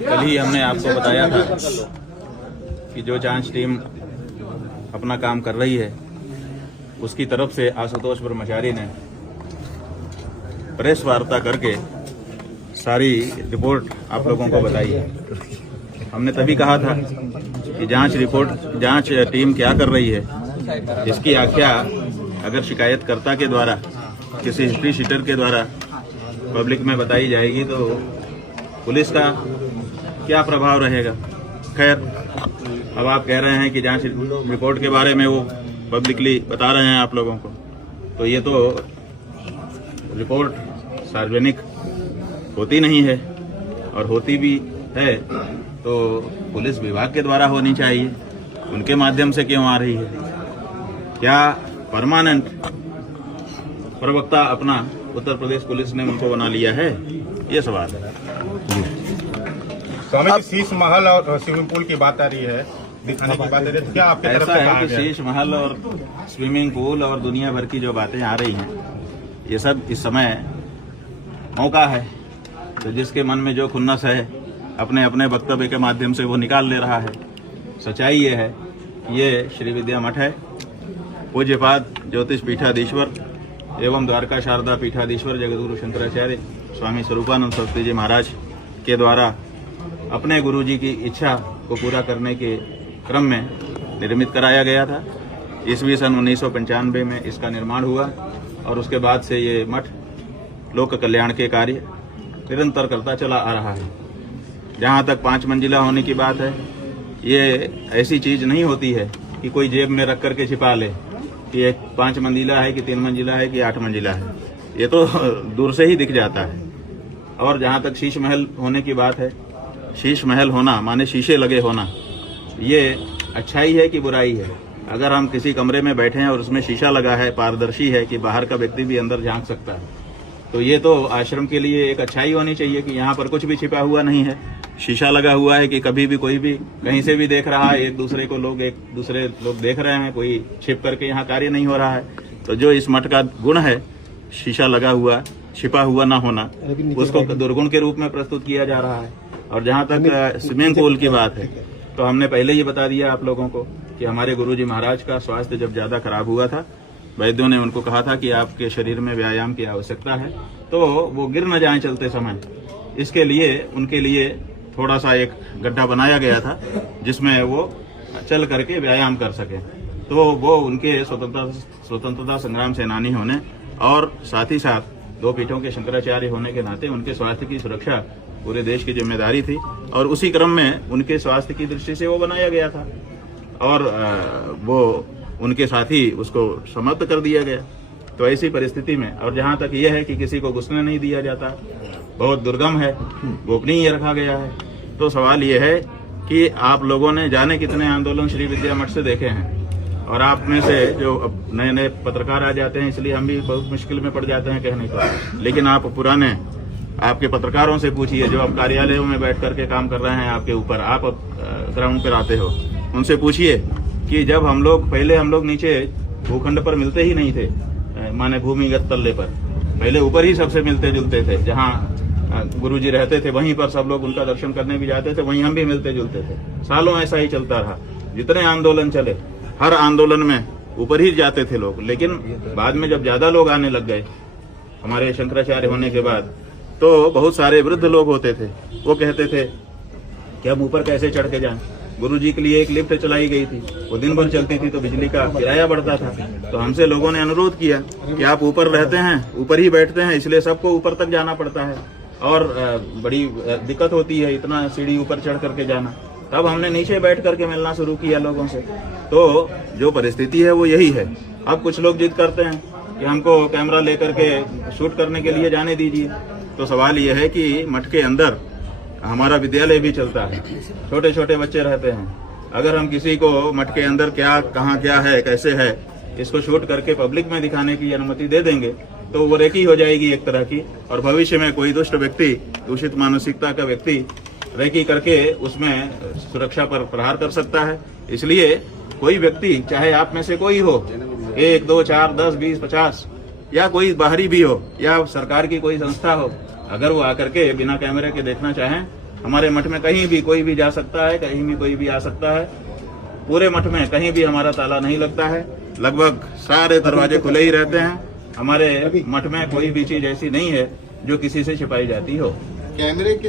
कल ही हमने आपको बताया था कि जो जांच टीम अपना काम कर रही है उसकी तरफ से आशुतोष ब्रह्मचारी ने प्रेस वार्ता करके सारी रिपोर्ट आप लोगों को बताई है। हमने तभी कहा था कि जांच टीम क्या कर रही है इसकी आख्या अगर शिकायतकर्ता के द्वारा किसी हिस्ट्री शीटर के द्वारा पब्लिक में बताई जाएगी तो पुलिस का क्या प्रभाव रहेगा। खैर, अब आप कह रहे हैं कि जांच रिपोर्ट के बारे में वो पब्लिकली बता रहे हैं आप लोगों को, तो ये तो रिपोर्ट सार्वजनिक होती नहीं है, और होती भी है तो पुलिस विभाग के द्वारा होनी चाहिए। उनके माध्यम से क्यों आ रही है? क्या परमानेंट प्रवक्ता अपना उत्तर प्रदेश पुलिस ने उनको बना लिया है? ये सवाल है। स्वामी जी, शीश महल और स्विमिंग पूल की बात आ रही है, दिखाने की बात आ रही है, तो क्या आपकी तरफ से ऐसा कहा है कि गया? शीश महल और स्विमिंग पूल और दुनिया भर की जो बातें आ रही हैं, ये सब इस समय मौका है, तो जिसके मन में जो खुन्नस है अपने अपने वक्तव्य के माध्यम से वो निकाल ले रहा है। सच्चाई ये है, ये श्री विद्या मठ है, पूज्यपाद ज्योतिष पीठाधीश्वर एवं द्वारका शारदा पीठाधीश्वर जगतगुरु शंकराचार्य स्वामी स्वरूपानंद सरस्वती जी महाराज के द्वारा अपने गुरु जी की इच्छा को पूरा करने के क्रम में निर्मित कराया गया था। ईस्वी सन 1995 में इसका निर्माण हुआ और उसके बाद से ये मठ लोक कल्याण के कार्य निरंतर करता चला आ रहा है। जहाँ तक 5 मंजिला होने की बात है, ये ऐसी चीज नहीं होती है कि कोई जेब में रख करके छिपा ले कि एक 5 मंजिला है कि 3 मंजिला है कि 8 मंजिला है, ये तो दूर से ही दिख जाता है। और जहाँ तक शीश महल होने की बात है, शीश महल होना माने शीशे लगे होना, ये अच्छाई है कि बुराई है? अगर हम किसी कमरे में बैठे हैं और उसमें शीशा लगा है, पारदर्शी है कि बाहर का व्यक्ति भी अंदर झांक सकता है, तो ये तो आश्रम के लिए एक अच्छाई होनी चाहिए कि यहाँ पर कुछ भी छिपा हुआ नहीं है। शीशा लगा हुआ है कि कभी भी कोई भी कहीं से भी देख रहा है, एक दूसरे लोग देख रहे हैं, कोई छिप करके यहाँ कार्य नहीं हो रहा है। तो जो इस मठ का गुण है, शीशा लगा हुआ छिपा हुआ ना होना, उसको दुर्गुण के रूप में प्रस्तुत किया जा रहा है। और जहाँ तक स्विमिंग पूल की बात है, तो हमने पहले ही बता दिया आप लोगों को कि हमारे गुरुजी महाराज का स्वास्थ्य जब ज्यादा खराब हुआ था, वैद्यों ने उनको कहा था कि आपके शरीर में व्यायाम की आवश्यकता है, तो वो गिर न जाएं चलते समय। इसके लिए उनके लिए थोड़ा सा एक गड्ढा बनाया गया था जिसमें वो चल करके व्यायाम कर सके। तो वो उनके स्वतंत्रता संग्राम सेनानी होने और साथ ही साथ 2 पीठों के शंकराचार्य होने के नाते उनके स्वास्थ्य की सुरक्षा पूरे देश की जिम्मेदारी थी, और उसी क्रम में उनके स्वास्थ्य की दृष्टि से वो बनाया गया था और वो उनके साथ ही उसको समाप्त कर दिया गया। तो ऐसी परिस्थिति में, और जहाँ तक ये है कि किसी को घुसने नहीं दिया जाता, बहुत दुर्गम है, गोपनीय रखा गया है, तो सवाल ये है कि आप लोगों ने जाने कितने आंदोलन श्री विद्या मठ से देखे हैं, और आप में से जो नए नए पत्रकार आ जाते हैं, इसलिए हम भी बहुत मुश्किल में पड़ जाते हैं कहने को। लेकिन आप पुराने आपके पत्रकारों से पूछिए जो अब कार्यालयों में बैठ करके काम कर रहे हैं आपके ऊपर, आप ग्राउंड पर आते हो, उनसे पूछिए कि जब पहले हम लोग नीचे भूखंड पर मिलते ही नहीं थे, माने भूमिगत तल्ले पर, पहले ऊपर ही सबसे मिलते जुलते थे। जहाँ गुरुजी रहते थे वहीं पर सब लोग उनका दर्शन करने भी जाते थे, वहीं हम भी मिलते जुलते थे। सालों ऐसा ही चलता रहा, जितने आंदोलन चले हर आंदोलन में ऊपर ही जाते थे लोग। लेकिन बाद में जब ज्यादा लोग आने लग गए हमारे शंकराचार्य होने के बाद, तो बहुत सारे वृद्ध लोग होते थे, वो कहते थे कि हम ऊपर कैसे चढ़ के जाएं। गुरुजी के लिए एक लिफ्ट चलाई गई थी, वो दिन भर चलती थी, तो बिजली का किराया बढ़ता था। तो हमसे लोगों ने अनुरोध किया कि आप ऊपर रहते हैं, ऊपर ही बैठते हैं, इसलिए सबको ऊपर तक जाना पड़ता है और बड़ी दिक्कत होती है इतना सीढ़ी ऊपर चढ़ करके जाना। तब हमने नीचे बैठ करके मिलना शुरू किया लोगों से। तो जो परिस्थिति है वो यही है। अब कुछ लोग जिद करते हैं कि हमको कैमरा लेकर के शूट करने के लिए जाने दीजिए। तो सवाल यह है कि मठ के अंदर हमारा विद्यालय भी चलता है, छोटे छोटे बच्चे रहते हैं। अगर हम किसी को मठ के अंदर कहाँ क्या है, कैसे है, इसको शूट करके पब्लिक में दिखाने की अनुमति दे देंगे तो वो रेकी हो जाएगी एक तरह की, और भविष्य में कोई दुष्ट व्यक्ति, दूषित मानसिकता का व्यक्ति रेकी करके उसमें सुरक्षा पर प्रहार कर सकता है। इसलिए कोई व्यक्ति, चाहे आप में से कोई हो, 1, 2, 4, 10, 20, 50 या कोई बाहरी भी हो या सरकार की कोई संस्था हो, अगर वो आकर के बिना कैमरे के देखना चाहें हमारे मठ में कहीं भी कोई भी जा सकता है, कहीं भी कोई भी आ सकता है। पूरे मठ में कहीं भी हमारा ताला नहीं लगता है, लगभग सारे दरवाजे खुले ही रहते हैं। हमारे मठ में कोई भी चीज ऐसी नहीं है जो किसी से छिपाई जाती हो। कैमरे के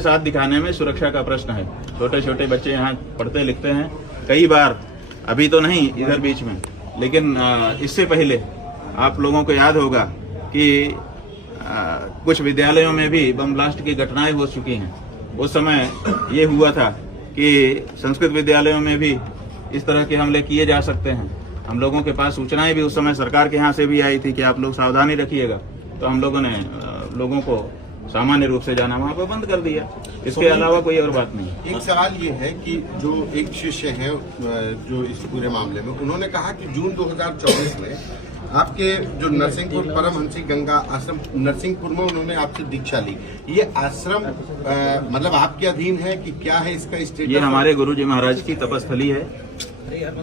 साथ दिखाने में सुरक्षा का प्रश्न है। छोटे छोटे बच्चे यहाँ पढ़ते लिखते हैं। कई बार, अभी तो नहीं इधर बीच में, लेकिन इससे पहले आप लोगों को याद होगा कि कुछ विद्यालयों में भी बम ब्लास्ट की घटनाएं हो चुकी हैं। उस समय ये हुआ था कि संस्कृत विद्यालयों में भी इस तरह के हमले किए जा सकते हैं। हम लोगों के पास सूचनाएं भी उस समय सरकार के यहाँ से भी आई थी कि आप लोग सावधानी रखिएगा, तो हम लोगों ने लोगों को सामान्य रूप से जाना वहाँ पर बंद कर दिया। इसके अलावा कोई और बात नहीं। एक सवाल ये है कि जो एक शिष्य है जो इस पूरे मामले में, उन्होंने कहा कि जून 2024 में आपके जो नरसिंहपुर परमहंसी गंगा आश्रम नरसिंहपुर में उन्होंने आपसे दीक्षा ली। ये आश्रम मतलब आपके अधीन है कि क्या है इसका स्टेटस? ये हमारे गुरुजी महाराज की तपस्थली है,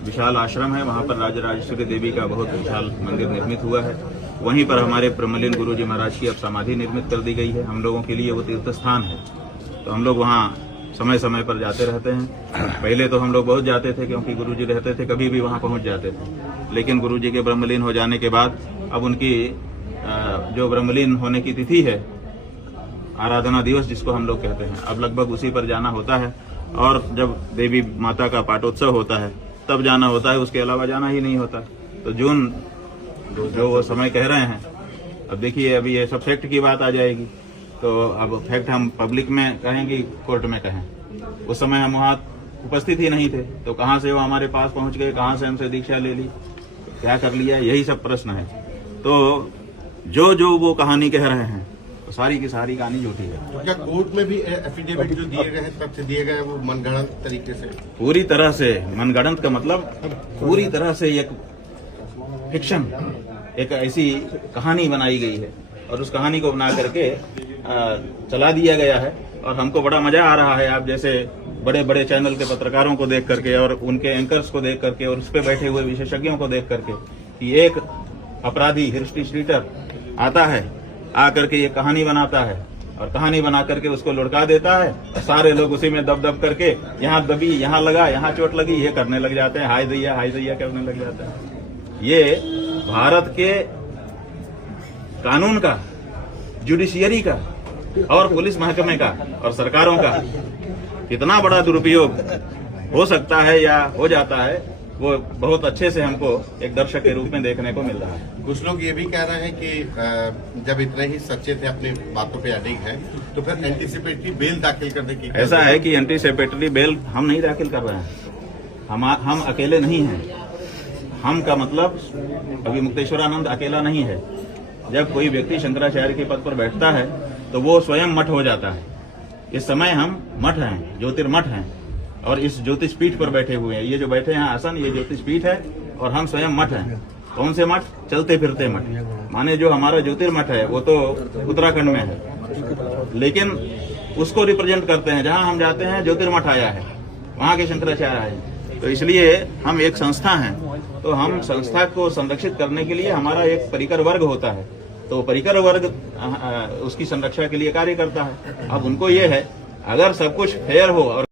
विशाल आश्रम है। वहाँ पर राजराजेश्वरी देवी का बहुत विशाल मंदिर निर्मित हुआ है। वहीं पर हमारे ब्रह्मलीन गुरुजी महाराज की अब समाधि निर्मित कर दी गई है। हम लोगों के लिए वो तीर्थ स्थान है, तो हम लोग वहाँ समय समय पर जाते रहते हैं। पहले तो हम लोग बहुत जाते थे, क्योंकि गुरुजी रहते थे, कभी भी वहाँ पहुँच जाते थे। लेकिन गुरुजी के ब्रह्मलीन हो जाने के बाद अब उनकी जो ब्रह्मलीन होने की तिथि है, आराधना दिवस जिसको हम लोग कहते हैं, अब लगभग उसी पर जाना होता है। और जब देवी माता का पाटोत्सव होता है तब जाना होता है, उसके अलावा जाना ही नहीं होता। तो जून जो वो समय कह रहे हैं, अब देखिए अभी ये सब फैक्ट की बात आ जाएगी, तो अब फैक्ट हम पब्लिक में कहें कि कोर्ट में कहें। उस समय हम वहाँ उपस्थित ही नहीं थे, तो कहाँ से वो हमारे पास पहुँच गए, कहाँ से हमसे दीक्षा ले ली, क्या कर लिया, यही सब प्रश्न है। तो जो वो कहानी कह रहे हैं, तो सारी की सारी कहानी झूठी है। तो क्या कोर्ट में भी एफिडेविट जो दिए गए हैं, तथ्य दिए गए हैं, वो मनगढ़ंत तरीके से? पूरी तरह से मनगढ़ंत का मतलब पूरी तरह से एक फिक्शन, एक ऐसी कहानी बनाई गई है और उस कहानी को बना करके चला दिया गया है। और हमको बड़ा मजा आ रहा है, आप जैसे बड़े बड़े चैनल के पत्रकारों को देख करके और उनके एंकर्स को देख करके और उस पर बैठे हुए विशेषज्ञों को देख करके कि एक अपराधी हिस्ट्री शीटर आता है, आकर के ये कहानी बनाता है और कहानी बना करके उसको लुढ़का देता है। सारे लोग उसी में दब दब करके यहाँ दबी, यहाँ लगा, यहाँ चोट लगी, ये करने लग जाते हैं, हाय दैया करने लग जाते हैं। ये भारत के कानून का, जुडिशियरी का और पुलिस महकमे का और सरकारों का कितना बड़ा दुरुपयोग हो सकता है या हो जाता है, वो बहुत अच्छे से हमको एक दर्शक के रूप में देखने को मिल रहा है। कुछ लोग ये भी कह रहे हैं कि जब इतने ही सच्चे थे, अपनी बातों पे अडिग हैं, तो फिर एंटीसिपेटरी बेल दाखिल करने की ऐसा है कि एंटीसिपेटरी बेल हम नहीं दाखिल कर रहे हैं, हम अकेले नहीं हैं। हम का मतलब अभी मुक्तेश्वरानंद अकेला नहीं है। जब कोई व्यक्ति शंकराचार्य के पद पर बैठता है तो वो स्वयं मठ हो जाता है। इस समय हम मठ हैं, ज्योतिर्मठ हैं और इस ज्योतिष पीठ पर बैठे हुए हैं। ये जो बैठे हैं आसन, ये ज्योतिष पीठ है और हम स्वयं मठ हैं। कौन से मठ? चलते फिरते मठ। माने जो हमारा ज्योतिर्मठ है वो तो उत्तराखंड में है, लेकिन उसको रिप्रेजेंट करते हैं। जहां हम जाते हैं ज्योतिर्मठ आया है, वहां के शंकराचार्य आए हैं। तो इसलिए हम एक संस्था हैं, तो हम संस्था को संरक्षित करने के लिए हमारा एक परिकर वर्ग होता है, तो परिकर वर्ग उसकी संरक्षा के लिए कार्य करता है। अब उनको ये है, अगर सब कुछ फेयर हो और